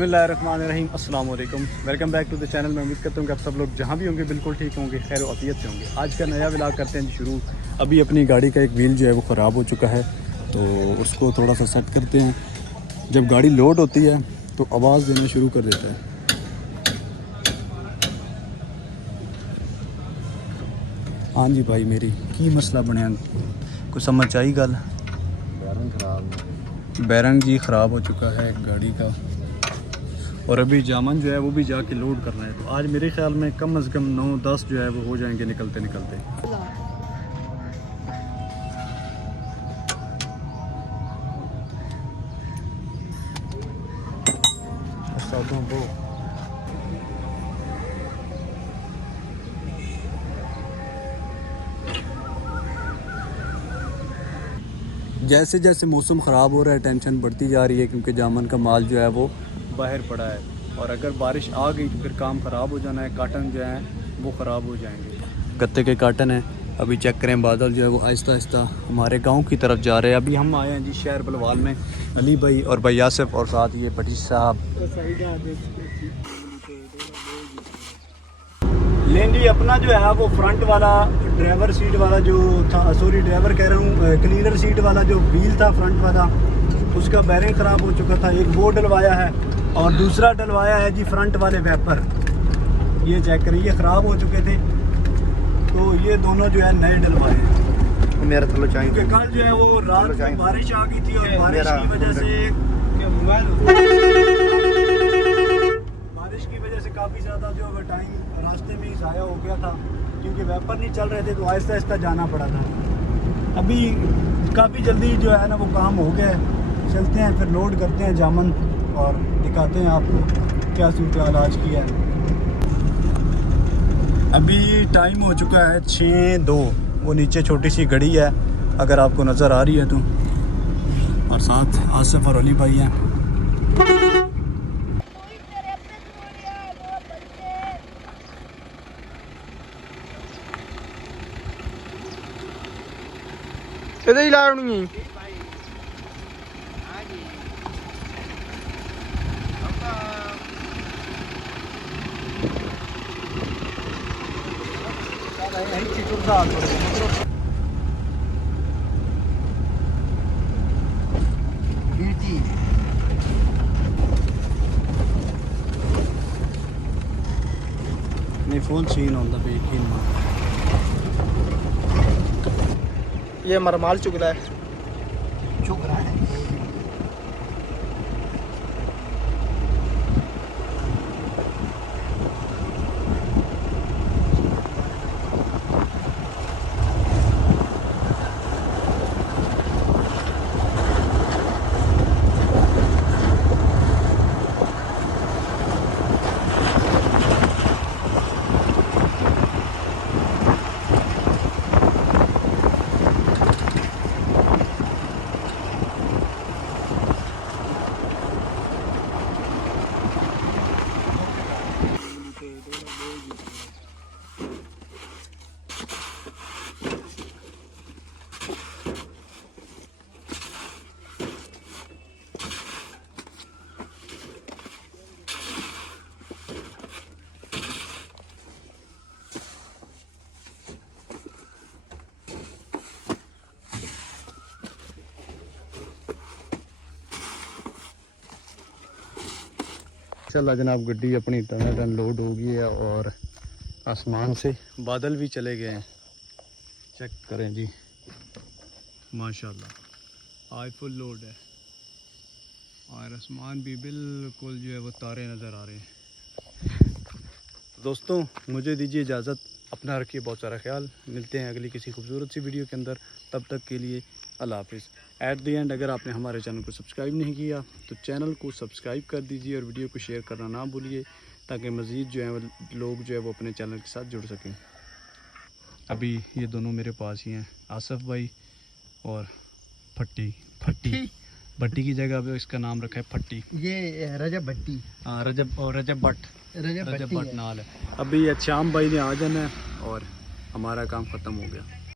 बिस्मिल्लाहिर्रहमानिर्रहीम, अस्सलाम वालेकुम। Welcome back to the channel. मैं उम्मीद करता हूँ कि आप सब लोग जहाँ भी होंगे बिल्कुल ठीक होंगे, खैर वाफियत से होंगे। आज का नया व्लॉग करते हैं जी शुरू। अभी अपनी गाड़ी का एक व्हील जो है वो ख़राब हो चुका है, तो उसको थोड़ा सा सेट करते हैं। जब गाड़ी लोड होती है तो आवाज़ देना शुरू कर देता है। हाँ जी भाई, मेरी की मसला बनया कुछ समझ आई गल। बैरंग जी ख़राब हो चुका है गाड़ी का, और अभी जामन जो है वो भी जाके लोड करना है। तो आज मेरे ख्याल में कम से कम 9-10 जो है वो हो जाएंगे निकलते निकलते। जैसे जैसे मौसम ख़राब हो रहा है टेंशन बढ़ती जा रही है, क्योंकि जामन का माल जो है वो बाहर पड़ा है, और अगर बारिश आ गई तो फिर काम ख़राब हो जाना है। काटन जो है वो ख़राब हो जाएंगे। गत्ते के काटन है। अभी चेक करें, बादल जो है वो आहिस्ता आहिस्ता हमारे गांव की तरफ जा रहे हैं। अभी हम आए हैं जी शहर बलवाल में। अली भाई और भाई यासिफ और साथ ये पटी साहब। लेकिन जी अपना जो है वो फ्रंट वाला ड्राइवर सीट वाला जो था, सॉरी ड्राइवर कह रहा हूँ, क्लीनर सीट वाला जो व्हील था फ्रंट वाला, उसका बैरिंग ख़राब हो चुका था। एक वो डलवाया है और दूसरा डलवाया है जी फ्रंट वाले वेपर। ये चेक करिए, ये ख़राब हो चुके थे, तो ये दोनों जो है नए डलवाए हैं। मेरा चलो चाहिए, क्योंकि कल जो है वो रात को बारिश आ गई थी, और बारिश की वजह से काफ़ी ज़्यादा जो है टाइम रास्ते में ही ज़ाया हो गया था, क्योंकि वेपर नहीं चल रहे थे, तो आहिस्ता आहिस्ता जाना पड़ा था। अभी काफ़ी जल्दी जो है ना वो काम हो गया है। चलते हैं फिर लोड करते हैं जामन और दिखाते हैं आपको क्या सूरत हाल आज की है। अभी टाइम हो चुका है 6:02। वो नीचे छोटी सी घड़ी है, अगर आपको नज़र आ रही है तो, और साथ आसिफ और अली भाई हैं। इधर ही लाऊंगी। नहीं फुल सीन होता पे यकीन। ये मरमाल चुग रहा है, चुग रहा है। चला जनाब, गड्डी अपनी टन लोड हो गई है, और आसमान से बादल भी चले गए हैं। चेक करें जी, माशाल्लाह आज फुल लोड है, और आसमान भी बिल्कुल जो है वो तारे नज़र आ रहे हैं। दोस्तों मुझे दीजिए इजाज़त, अपना रखिए बहुत सारा ख्याल। मिलते हैं अगली किसी खूबसूरत सी वीडियो के अंदर, तब तक के लिए अल्लाह हाफिज़। एट द एंड अगर आपने हमारे चैनल को सब्सक्राइब नहीं किया तो चैनल को सब्सक्राइब कर दीजिए, और वीडियो को शेयर करना ना भूलिए, ताकि मज़ीद जो है लोग जो है वो अपने चैनल के साथ जुड़ सकें। अभी ये दोनों मेरे पास ही हैं, आसिफ भाई और फट्टी। भट्टी की जगह पे इसका नाम रखा है फट्टी। ये रजब भट्टी, हाँ रजब भट्ट रजब भट्ट नाल है। अभी शाम भाई ने आ जाना है और हमारा काम ख़त्म हो गया।